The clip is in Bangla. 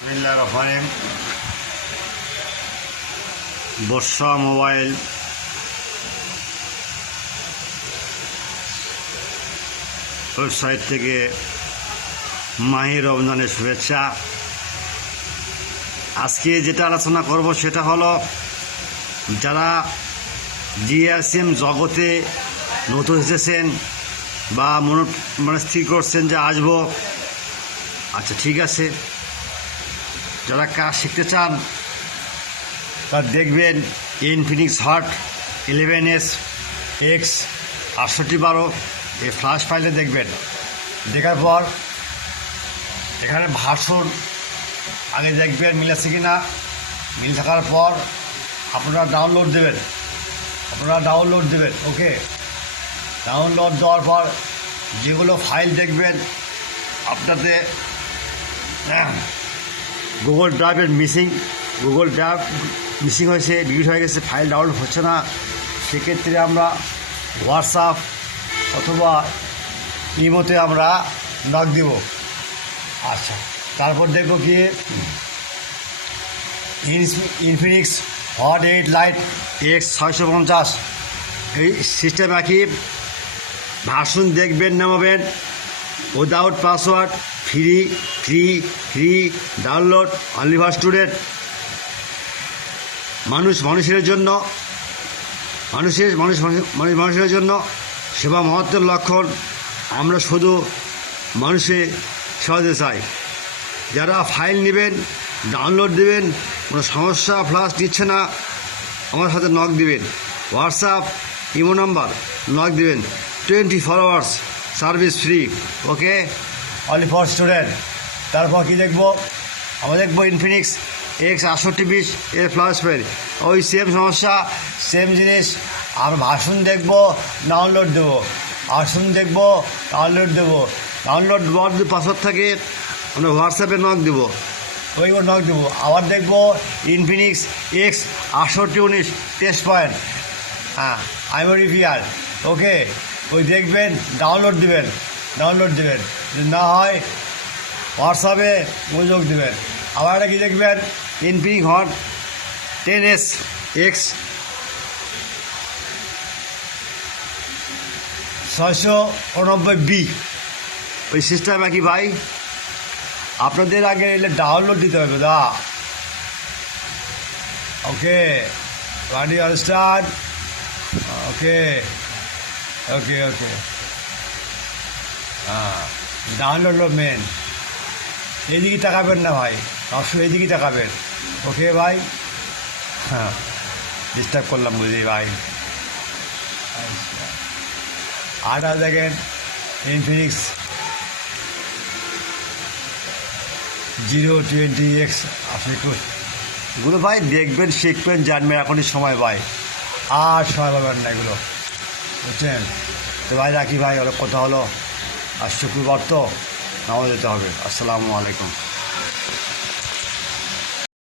বিসমিল্লাহির রহমানির রহিম। বর্ষা মোবাইল ওয়েবসাইট থেকে মাহে রমজানের শুভেচ্ছা। আজকে যেটা আলোচনা করব সেটা হলো, যারা জিএসএম জগতে নতুন এসেছেন বা মনে স্থির করছেন যে আসবো, আচ্ছা ঠিক আছে, যারা কাজ শিখতে চান তার দেখবেন ইনফিনিক্স হট 11S X683 এই ফ্ল্যাশ ফাইলে দেখবেন। দেখার পর এখানে ভার্সন আগে দেখবেন মিল আছে কি না। মিল থাকার পর আপনারা ডাউনলোড দেবেন। ওকে, ডাউনলোড দেওয়ার পর যেগুলো ফাইল দেখবেন আপনাতে গুগল ড্রাইভের গুগল ড্রাইভ মিসিং হয়েছে, ডিলিট হয়ে গেছে, ফাইল ডাউনলোড হচ্ছে না, সেক্ষেত্রে আমরা হোয়াটসঅ্যাপ অথবা ইমোতে আমরা নক দিব। আচ্ছা, তারপর দেখব কি ইনফিনিক্স হট 8 লাইট X650 এই সিস্টেম একই ভার্সন দেখবেন, নামাবেন without password, free download, only for student. মানুষের জন্য সেবা মহত্বের লক্ষণ। আমরা শুধু মানুষের সেবা দিতে চাই। যারা ফাইল নেবেন, ডাউনলোড দেবেন, কোনো সমস্যা ফ্লাশ দিচ্ছে না, আমার সাথে নক দিবেন। হোয়াটসঅ্যাপ ইমো নাম্বার নক দিবেন। 24 hours service free. Okay, only for student. তারপর কি দেখবো? আমরা দেখবো ইনফিনিক্স X680 এর ফ্ল্যাশ ফাইল, ওই সেম সমস্যা, সেম জিনিস। আর ভার্সন দেখবো, ডাউনলোড দেবো, ডাউনলোড দেওয়ার যদি পাসওয়ার্ড থাকে আমরা হোয়াটসঅ্যাপে নক দেবো, আবার দেখবো ইনফিনিক্স X683 টেস্ট পয়েন্ট, আইমরি পিয়ার। ওকে, ওই দেখবেন, ডাউনলোড দিবেন, যদি না হয় হোয়াটসঅ্যাপে যোগ দেবেন। আবার একটা কি দেখবেন, ইনফিনিক্স হট 10S X689B ওই সিস্টেম একই ভাই। আপনাদের আগে এলে ডাউনলোড দিতে হবে দা। ওকে, রাডি আনস্টার্ট। ওকে, ডাউনলোড মেন। এইদিকে তাকাবেন না ভাই, অবশ্যই এইদিকে তাকাবেন। ওকে ভাই, ডিস্টার্ব করলাম বুঝি ভাই। আটা দেখেন ইনফিনিক্স 020X এগুলো ভাই দেখবেন, শিখবেন, জানবেন। এখনই সময় ভাই, আর সময় পাবেন না এগুলো, বুঝছেন তো ভাই। রাখি ভাই, অনেক কথা হলো, আর শুক্রবার তো নামাজ যেতে হবে। আসসালামু আলাইকুম।